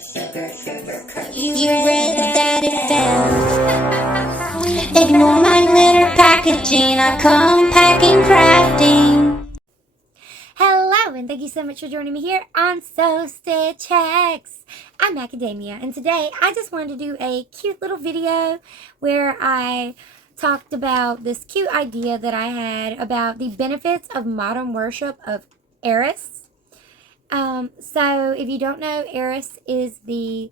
You read that it fell. Ignore my glitter packaging. I come packing crafting. Hello, and thank you so much for joining me here on SewStitchHex. I'm Macadamia, and today I just wanted to do a cute little video where I talked about this cute idea that I had about the benefits of modern worship of Eris. So if you don't know, Eris is the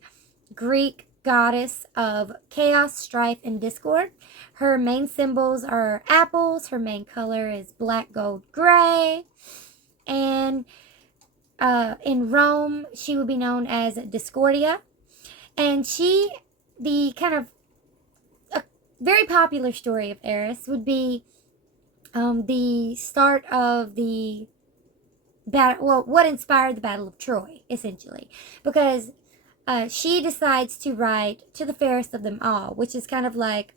Greek goddess of chaos, strife, and discord. Her main symbols are apples. Her main color is black, gold, gray. And in Rome, she would be known as Discordia. And the kind of a very popular story of Eris would be the start of the battle, well, what inspired the Battle of Troy, essentially. Because she decides to write to the fairest of them all, which is kind of like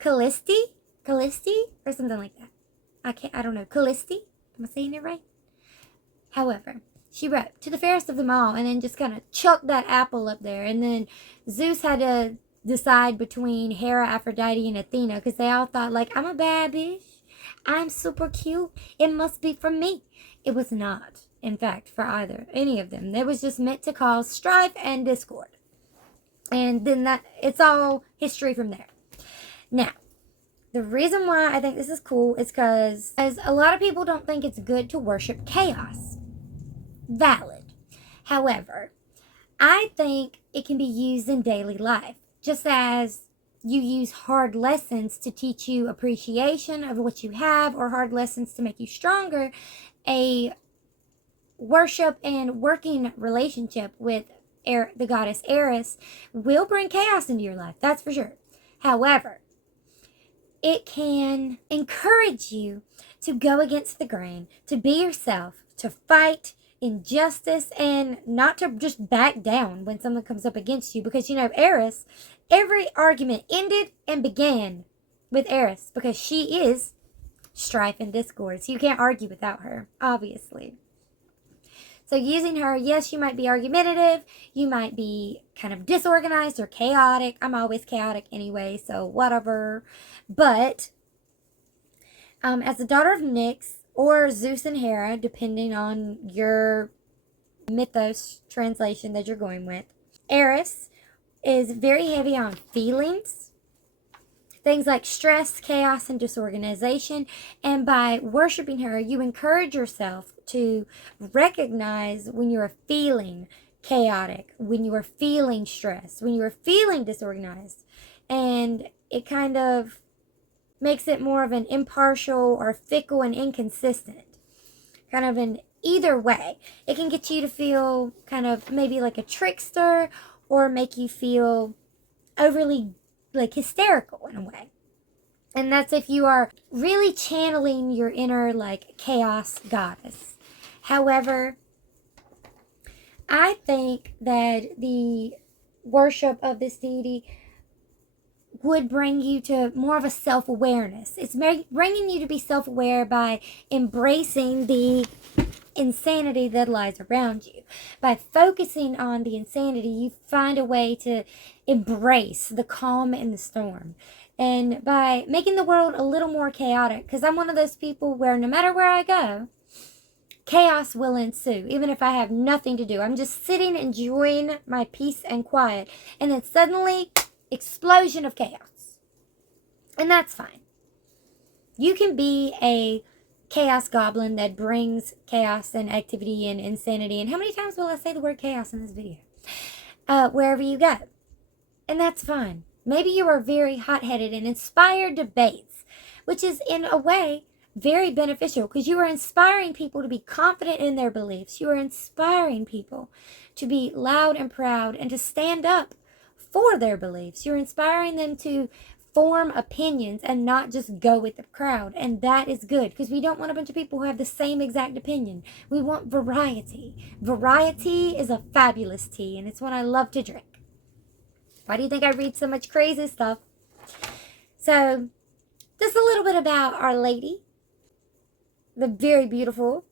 Callisti, or something like that. I don't know, Callisti? Am I saying it right? However, she wrote to the fairest of them all and then just kind of chucked that apple up there. And then Zeus had to decide between Hera, Aphrodite, and Athena because they all thought, like, I'm a bad bitch. I'm super cute. It must be for me. It was not, in fact, for any of them. It was just meant to cause strife and discord. And then it's all history from there. Now, the reason why I think this is cool is because a lot of people don't think it's good to worship chaos. Valid. However, I think it can be used in daily life, just as you use hard lessons to teach you appreciation of what you have, or hard lessons to make you stronger. A worship and working relationship with the goddess Eris will bring chaos into your life, that's for sure. However, it can encourage you to go against the grain, to be yourself, to fight injustice, and not to just back down when someone comes up against you. Because, Eris, every argument ended and began with Eris because she is strife and discord. So you can't argue without her, obviously. So using her, yes, you might be argumentative. You might be kind of disorganized or chaotic. I'm always chaotic anyway, so whatever. But as the daughter of Nyx, or Zeus and Hera, depending on your mythos translation that you're going with, Eris is very heavy on feelings. Things like stress, chaos, and disorganization. And by worshiping her, you encourage yourself to recognize when you are feeling chaotic, when you are feeling stressed, when you are feeling disorganized. And it kind of makes it more of an impartial or fickle and inconsistent. Kind of in either way. It can get you to feel kind of maybe like a trickster, or make you feel overly like hysterical in a way. And that's if you are really channeling your inner like chaos goddess. However, I think that the worship of this deity would bring you to more of a self-awareness. It's bringing you to be self-aware by embracing the insanity that lies around you. By focusing on the insanity, you find a way to embrace the calm in the storm. And by making the world a little more chaotic, because I'm one of those people where no matter where I go, chaos will ensue, even if I have nothing to do. I'm just sitting enjoying my peace and quiet, and then suddenly, explosion of chaos. And that's fine. You can be a chaos goblin that brings chaos and activity and insanity. And how many times will I say the word chaos in this video? Wherever you go. And that's fine. Maybe you are very hot-headed and inspire debates, which is in a way very beneficial because you are inspiring people to be confident in their beliefs. You are inspiring people to be loud and proud and to stand up for their beliefs. You're inspiring them to form opinions and not just go with the crowd. And that is good because we don't want a bunch of people who have the same exact opinion. We want variety. Variety is a fabulous tea, and it's one I love to drink. Why do you think I read so much crazy stuff? So, just a little bit about Our Lady, the very beautiful.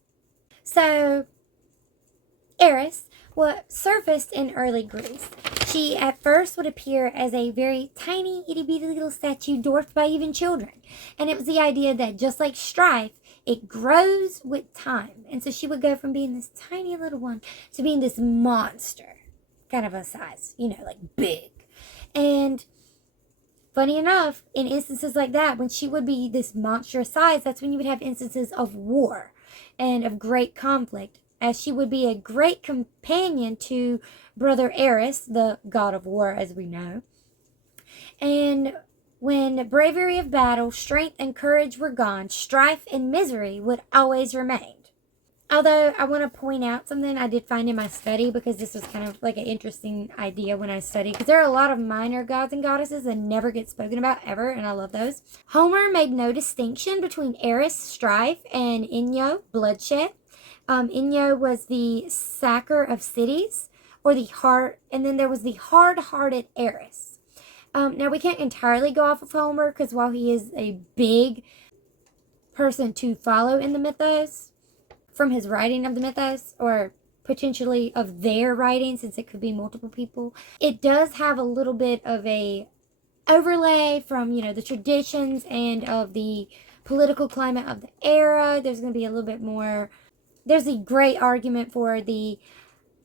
So, Eris surfaced in early Greece. She at first would appear as a very tiny, itty-bitty little statue dwarfed by even children. And it was the idea that just like Strife, it grows with time. And so she would go from being this tiny little one to being this monster kind of a size, like big. And funny enough, in instances like that, when she would be this monstrous size, that's when you would have instances of war and of great conflict, as she would be a great companion to brother Eris, the god of war, as we know. And when bravery of battle, strength, and courage were gone, strife and misery would always remain. Although I want to point out something I did find in my study, because this was kind of like an interesting idea when I studied, because there are a lot of minor gods and goddesses that never get spoken about ever, and I love those. Homer made no distinction between Eris, strife, and Ino, bloodshed. Ino was the sacker of cities, or the heart, and then there was the hard-hearted Eris. Now, we can't entirely go off of Homer, because while he is a big person to follow in the mythos, from his writing of the mythos, or potentially of their writing, since it could be multiple people, it does have a little bit of a overlay from, the traditions and of the political climate of the era. There's going to be a little bit more. There's a great argument for the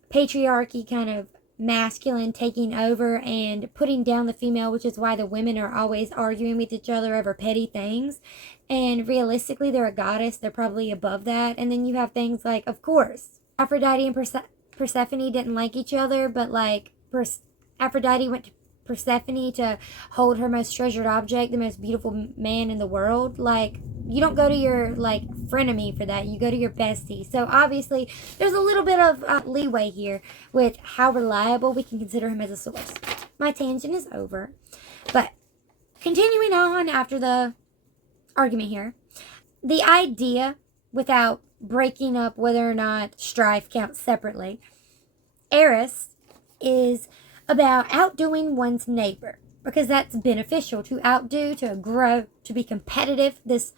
patriarchy kind of masculine taking over and putting down the female, which is why the women are always arguing with each other over petty things. And realistically, they're a goddess. They're probably above that. And then you have things like, of course, Aphrodite and Persephone didn't like each other, but Aphrodite went to Persephone to hold her most treasured object, the most beautiful man in the world. You don't go to your frenemy for that. You go to your bestie. So obviously there's a little bit of leeway here with how reliable we can consider him as a source. My tangent is over, but continuing on after the argument here, the idea, without breaking up whether or not strife counts separately, Eris is about outdoing one's neighbor, because that's beneficial. To outdo, to grow, to be competitive, this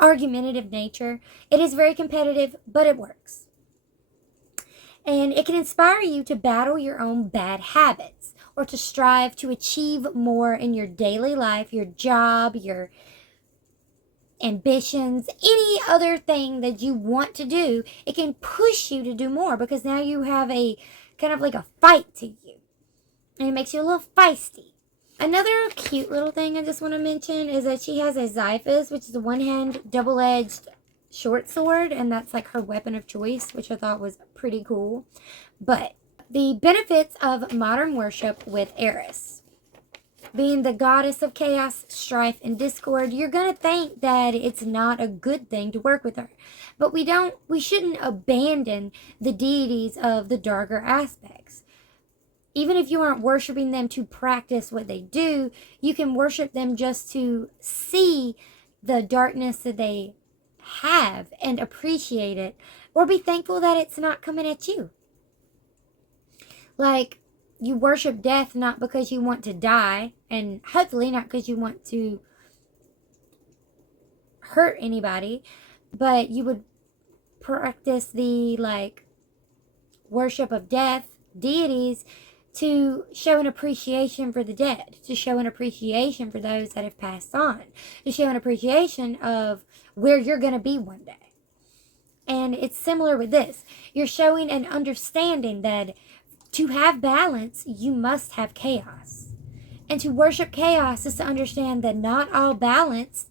argumentative nature. It is very competitive, but it works. And it can inspire you to battle your own bad habits, or to strive to achieve more in your daily life, your job, your ambitions, any other thing that you want to do. It can push you to do more, because now you have a kind of like a fight to you. And it makes you a little feisty. Another cute little thing I just want to mention is that she has a xiphus, which is a one-hand, double-edged short sword, and that's like her weapon of choice, which I thought was pretty cool. But the benefits of modern worship with Eris. Being the goddess of chaos, strife, and discord, you're going to think that it's not a good thing to work with her. But we shouldn't abandon the deities of the darker aspects. Even if you aren't worshiping them to practice what they do, you can worship them just to see the darkness that they have and appreciate it, or be thankful that it's not coming at you. You worship death not because you want to die, and hopefully not because you want to hurt anybody, but you would practice the worship of death deities to show an appreciation for the dead, to show an appreciation for those that have passed on, to show an appreciation of where you're going to be one day. And it's similar with this. You're showing an understanding that to have balance, you must have chaos. And to worship chaos is to understand that not all balance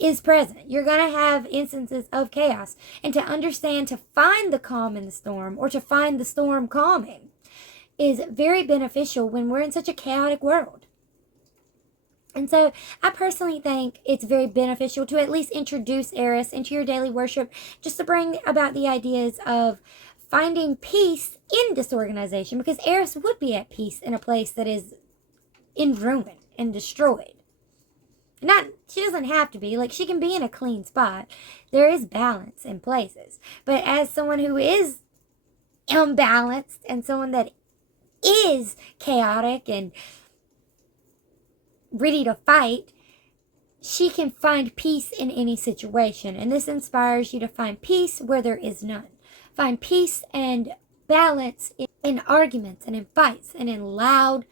is present. You're going to have instances of chaos. And to understand to find the calm in the storm, or to find the storm calming, is very beneficial when we're in such a chaotic world. And so I personally think it's very beneficial to at least introduce Eris into your daily worship, just to bring about the ideas of finding peace in disorganization, because Eris would be at peace in a place that is in ruin and destroyed. She doesn't have to be. She can be in a clean spot. There is balance in places. But as someone who is imbalanced, and someone that is chaotic and ready to fight, she can find peace in any situation. And this inspires you to find peace where there is none. Find peace and balance in arguments and in fights and in loud,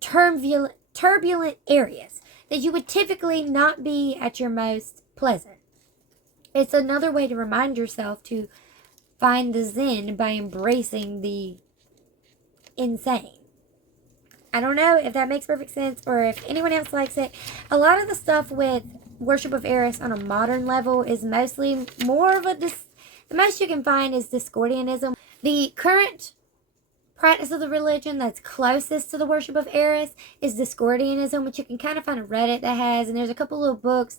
turbulent areas that you would typically not be at your most pleasant. It's another way to remind yourself to find the zen by embracing the insane. I don't know if that makes perfect sense or if anyone else likes it. A lot of the stuff with worship of Eris on a modern level is mostly more of the most you can find is Discordianism. The current practice of the religion that's closest to the worship of Eris is Discordianism, which you can kind of find a Reddit that has, and there's a couple of books.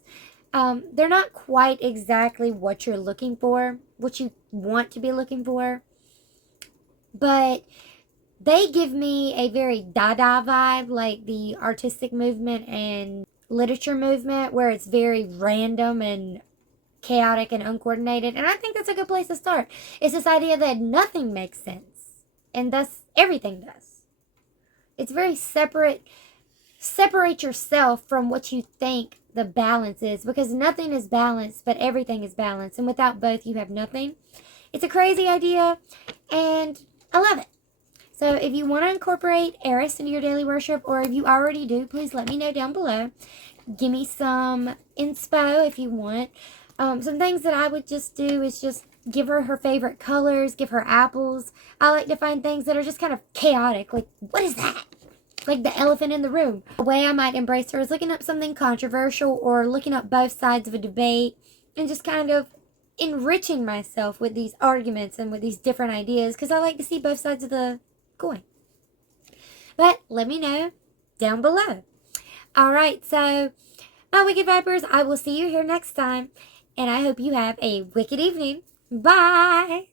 They're not quite exactly what you're looking for, what you want to be looking for, but they give me a very Dada vibe, like the artistic movement and literature movement, where it's very random and chaotic and uncoordinated. And I think that's a good place to start. It's this idea that nothing makes sense, and thus everything does. It's very separate. Separate yourself from what you think the balance is, because nothing is balanced, but everything is balanced. And without both, you have nothing. It's a crazy idea, and I love it. So if you want to incorporate Eris into your daily worship, or if you already do, please let me know down below. Give me some inspo if you want. Some things that I would just do is just give her favorite colors, give her apples. I like to find things that are just kind of chaotic. Like, what is that? Like the elephant in the room. The way I might embrace her is looking up something controversial or looking up both sides of a debate and just kind of enriching myself with these arguments and with these different ideas, because I like to see both sides of the coin. But let me know down below. Alright, so my Wicked Vipers, I will see you here next time, and I hope you have a wicked evening. Bye!